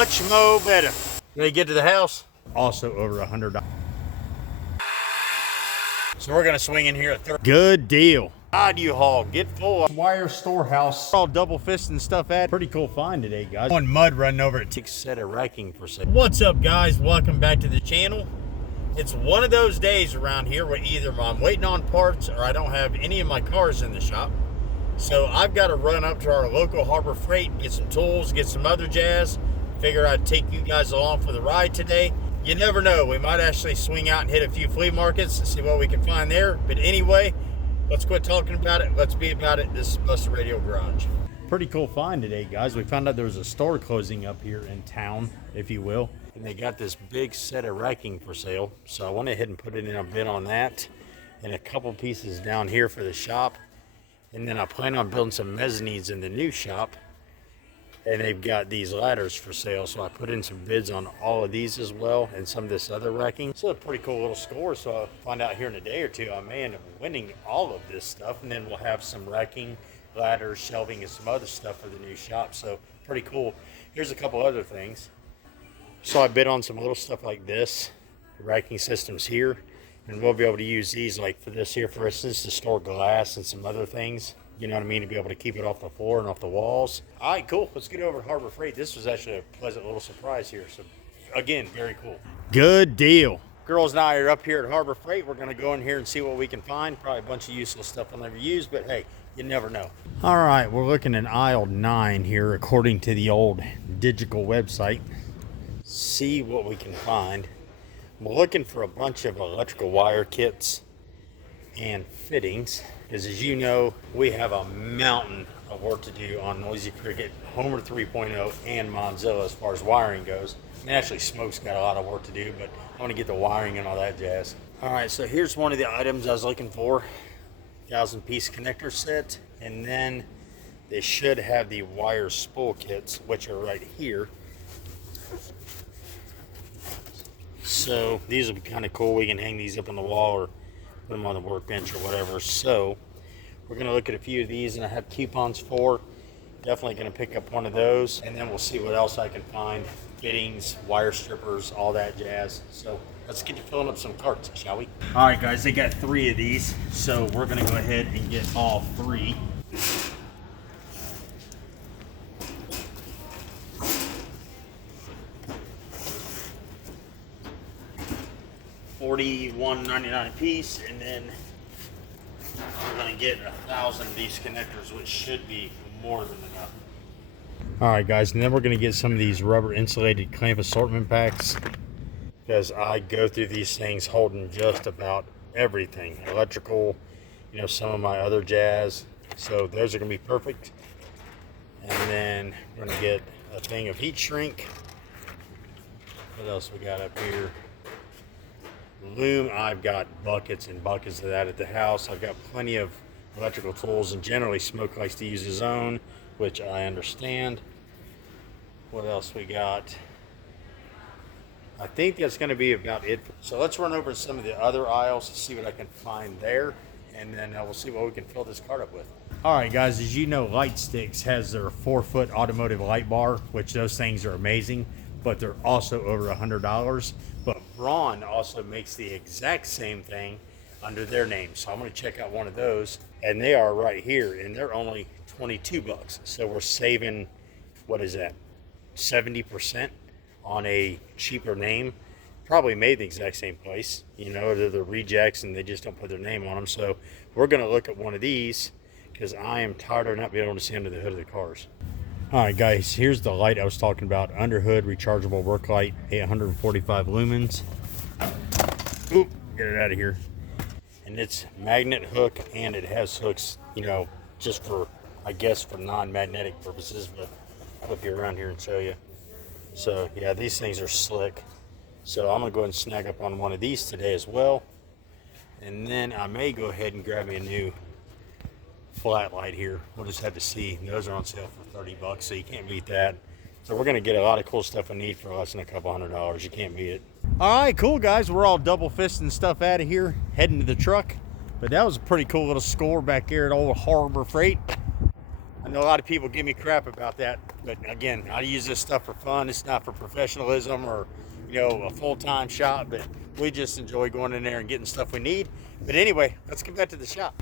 Much more better. They get to the house, also over $100. So we're gonna swing in here at 30. Good deal. God, you haul, get full. Wire storehouse. All double fisting stuff at. Pretty cool find today, guys. One mud running over it. Takes a set of racking for sale. What's up, guys? Welcome back to the channel. It's one of those days around here where either I'm waiting on parts or I don't have any of my cars in the shop. So I've got to run up to our local Harbor Freight, get some tools, get some other jazz. Figure I'd take you guys along for the ride today. You never know, we might actually swing out and hit a few flea markets and see what we can find there. But anyway, let's quit talking about it. Let's be about it. This is Busted Radio Garage. Pretty cool find today, guys. We found out there was a store closing up here in town, if you will. And they got this big set of racking for sale. So I went ahead and put it in a bid on that. And a couple pieces down here for the shop. And then I plan on building some mezzanines in the new shop. And they've got these ladders for sale, so I put in some bids on all of these as well, and some of this other racking. So a pretty cool little score, so I'll find out here in a day or two. I may end up winning all of this stuff, and then we'll have some racking, ladders, shelving, and some other stuff for the new shop. So pretty cool. Here's a couple other things. So I bid on some little stuff like this, racking systems here, and we'll be able to use these, like for this here, for instance, to store glass and some other things. You know what I mean? To be able to keep it off the floor and off the walls. All right, cool. Let's get over to Harbor Freight. This was actually a pleasant little surprise here. So, again, very cool. Good deal. Girls and I are up here at Harbor Freight. We're going to go in here and see what we can find. Probably a bunch of useless stuff I'll never use, but hey, you never know. All right, we're looking at aisle 9 here, according to the old Digital website. See what we can find. We're looking for a bunch of electrical wire kits and fittings. Because as you know, we have a mountain of work to do on Noisy Cricket, Homer 3.0, and Mozilla as far as wiring goes. And actually, Smoke's got a lot of work to do, but I want to get the wiring and all that jazz. All right, so here's one of the items I was looking for. 1,000-piece connector set. And then they should have the wire spool kits, which are right here. So these will be kind of cool. We can hang these up on the wall or put them on the workbench or whatever. So we're going to look at a few of these, and I have coupons for. Definitely going to pick up one of those, and then we'll see what else I can find. Fittings, wire strippers, all that jazz. So let's get to filling up some carts, shall we? All right, guys, they got 3 of these, so we're going to go ahead and get all 3. $41.99 a piece, and then we're going to get 1,000 of these connectors, which should be more than enough. All right, guys, and then we're going to get some of these rubber insulated clamp assortment packs, because I go through these things holding just about everything, electrical, you know, some of my other jazz. So those are going to be perfect. And then we're going to get a thing of heat shrink. What else we got up here? Loom. I've got buckets and buckets of that at the house. I've got plenty of electrical tools, and generally Smoke likes to use his own, which I understand. What else we got? I think that's going to be about it. So let's run over some of the other aisles to see what I can find there, and then we'll see what we can fill this cart up with. All right, guys, as you know, Light Sticks has their 4-foot automotive light bar, which those things are amazing, but they're also over $100. But Braun also makes the exact same thing under their name. So I'm going to check out one of those, and they are right here, and they're only $22. So we're saving, what is that, 70% on a cheaper name. Probably made the exact same place. You know, they're the rejects, and they just don't put their name on them. So we're going to look at one of these, because I am tired of not being able to see under the hood of the cars. All right, guys, here's the light I was talking about. Under hood rechargeable work light, 845 lumens. Oop, get it out of here. And it's magnet hook, and it has hooks, you know, just for, I guess, for non-magnetic purposes, but I'll flip you around here and show you. So yeah, these things are slick. So I'm gonna go ahead and snag up on one of these today as well. And then I may go ahead and grab me a new flat light here. We'll just have to see. Those are on sale for $30, so you can't beat that. So we're gonna get a lot of cool stuff I need for less than a couple $100. You can't beat it. All right, cool, guys. We're all double fisting stuff out of here, heading to the truck. But that was a pretty cool little score back here at old Harbor Freight. I know a lot of people give me crap about that, but again, I use this stuff for fun. It's not for professionalism or, you know, a full-time shop, but we just enjoy going in there and getting stuff we need. But anyway, let's get back to the shop.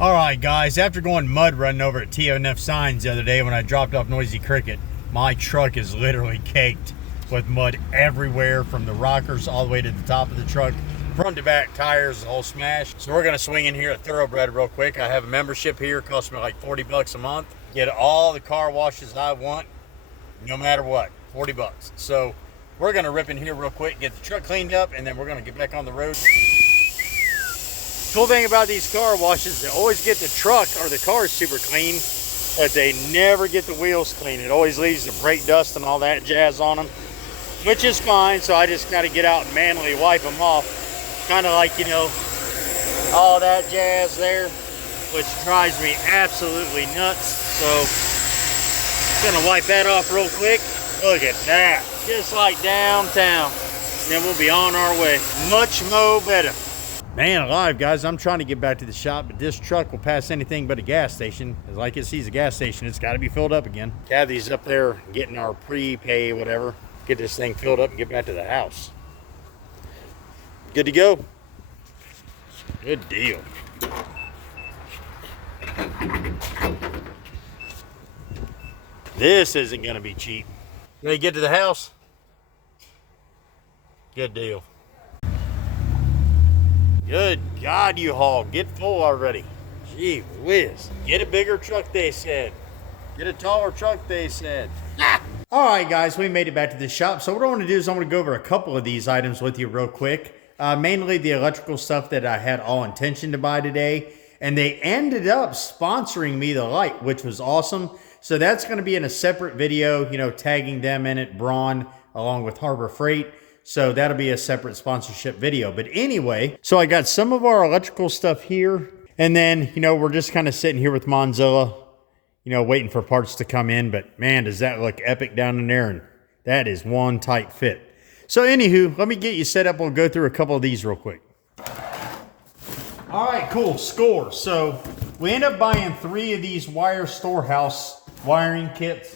All right, guys, after going mud running over at TONF Signs the other day when I dropped off Noisy Cricket, my truck is literally caked with mud everywhere, from the rockers all the way to the top of the truck. Front to back tires, the whole smash. So we're gonna swing in here at Thoroughbred real quick. I have a membership here, costs me like 40 bucks a month. Get all the car washes I want, no matter what, 40 bucks. So we're gonna rip in here real quick, get the truck cleaned up, and then we're gonna get back on the road. Cool thing about these car washes, they always get the truck or the car super clean, but they never get the wheels clean. It always leaves the brake dust and all that jazz on them, which is fine. So I just gotta get out and manually wipe them off. Kind of like, you know, all that jazz there, which drives me absolutely nuts. So gonna wipe that off real quick. Look at that, just like downtown. And then we'll be on our way. Much more better. Man alive, guys, I'm trying to get back to the shop, but this truck will pass anything but a gas station. As like it sees a gas station, it's got to be filled up again. Kathy's up there getting our prepay, whatever. Get this thing filled up and get back to the house. Good to go. Good deal. This isn't going to be cheap. Ready to get to the house? Good deal. Good God, U-Haul, get full already. Gee whiz. Get a bigger truck, they said. Get a taller truck, they said. All right, guys, we made it back to the shop. So what I want to do is I want to go over a couple of these items with you real quick. Mainly the electrical stuff that I had all intention to buy today. And they ended up sponsoring me the light, which was awesome. So that's going to be in a separate video, you know, tagging them in it, Braun, along with Harbor Freight. So that'll be a separate sponsorship video. But anyway, so I got some of our electrical stuff here. And then, you know, we're just kind of sitting here with Monzilla, you know, waiting for parts to come in. But man, does that look epic down in there. And that is one tight fit. So anywho, let me get you set up. We'll go through a couple of these real quick. All right, cool, score. So we end up buying 3 of these wire storehouse wiring kits.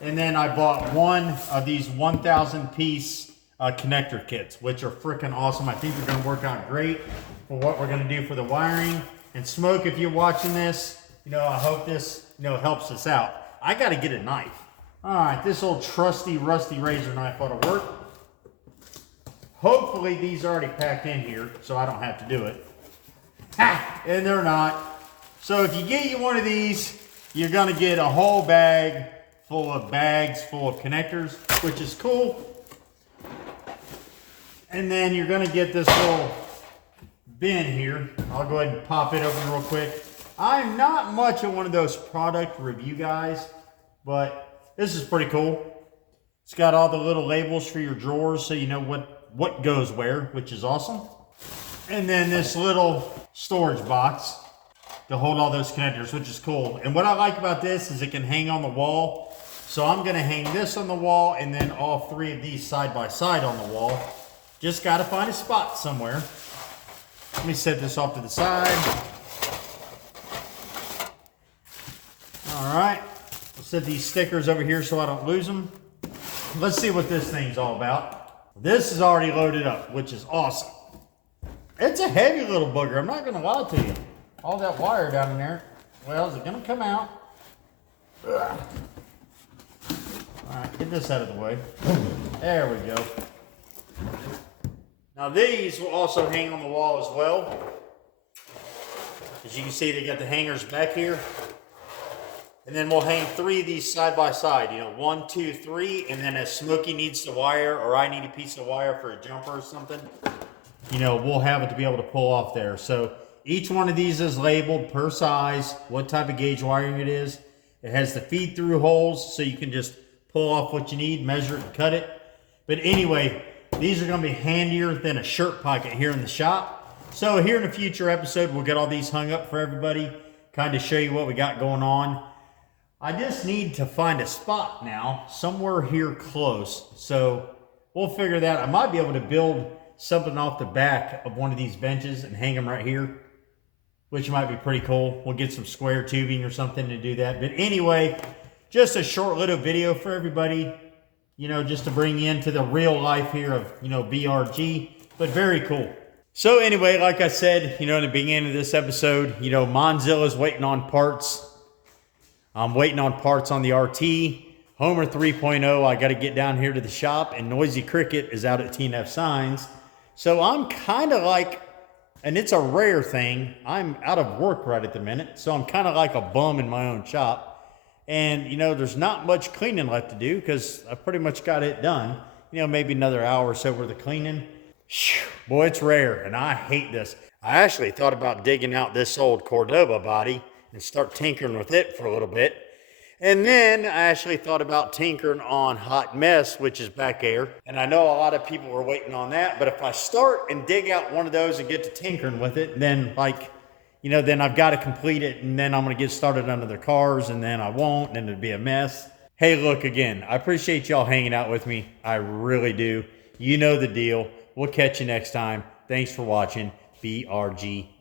And then I bought 1 of these 1,000 piece connector kits, which are freaking awesome. I think they're gonna work out great for what we're gonna do for the wiring. And Smoke, if you're watching this, you know, I hope this, you know, helps us out. I gotta get a knife. All right, this old trusty, rusty razor knife ought to work. Hopefully these are already packed in here, so I don't have to do it. Ha! And they're not. So if you get you one of these, you're gonna get a whole bag full of bags full of connectors, which is cool. And then you're gonna get this little bin here. I'll go ahead and pop it open real quick. I'm not much of one of those product review guys, but this is pretty cool. It's got all the little labels for your drawers so you know what goes where, which is awesome. And then this little storage box to hold all those connectors, which is cool. And what I like about this is it can hang on the wall. So I'm gonna hang this on the wall and then all 3 of these side by side on the wall. Just gotta find a spot somewhere. Let me set this off to the side. All right, I'll set these stickers over here so I don't lose them. Let's see what this thing's all about. This is already loaded up, which is awesome. It's a heavy little booger, I'm not gonna lie to you. All that wire down in there, well, is it gonna come out? Ugh. All right, get this out of the way. There we go. Now these will also hang on the wall as well. As you can see, they got the hangers back here. And then we'll hang 3 of these side by side, you know, 1, 2, 3, and then if Smokey needs the wire or I need a piece of wire for a jumper or something, you know, we'll have it to be able to pull off there. So each one of these is labeled per size, what type of gauge wiring it is. It has the feed through holes so you can just pull off what you need, measure it and cut it. But anyway, these are gonna be handier than a shirt pocket here in the shop. So here in a future episode, we'll get all these hung up for everybody, kind of show you what we got going on. I just need to find a spot now, somewhere here close. So we'll figure that out. I might be able to build something off the back of one of these benches and hang them right here. which might be pretty cool. We'll get some square tubing or something to do that. But anyway, just a short little video for everybody, you know, just to bring you into the real life here of, you know, BRG, but very cool. So anyway, like I said, you know, in the beginning of this episode, you know, Monzilla's waiting on parts. I'm waiting on parts on the RT. Homer 3.0, I got to get down here to the shop, and Noisy Cricket is out at TNF Signs. So I'm kind of like, and it's a rare thing, I'm out of work right at the minute, so I'm kind of like a bum in my own shop. And, you know, there's not much cleaning left to do because I pretty much got it done. You know, maybe another hour or so worth of cleaning. Boy, it's rare, and I hate this. I actually thought about digging out this old Cordoba body and start tinkering with it for a little bit. And then I actually thought about tinkering on Hot Mess, which is back there. And I know a lot of people were waiting on that, but if I start and dig out one of those and get to tinkering with it, then like, you know, then I've got to complete it, and then I'm going to get started under the cars, and then I won't, and it'd be a mess. Hey, look, again, I appreciate y'all hanging out with me. I really do. You know the deal. We'll catch you next time. Thanks for watching. BRG